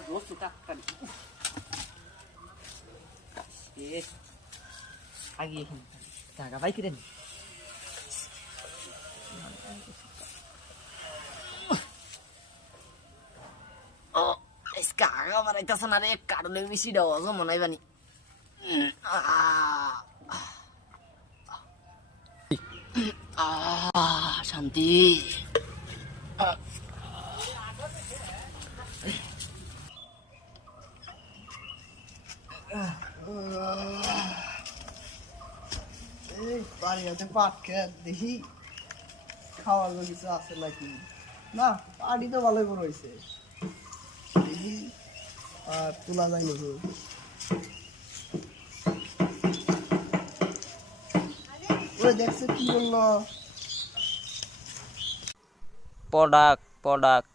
दोस्त काका ये आगे जागा बाइक रे इसका आगा माराइताछ ना रे काडले बेसी डज मनाइ बानी शान्ति বাড়ি হতে পাট খেয়ে দেখি খাওয়ার কিছু আছে নাকি না পাটি তো ভালোই বড় হয়েছে দেখি আর তোলা যায় নাকি ওরে দেখছে কি বললো প্রোডাক্ট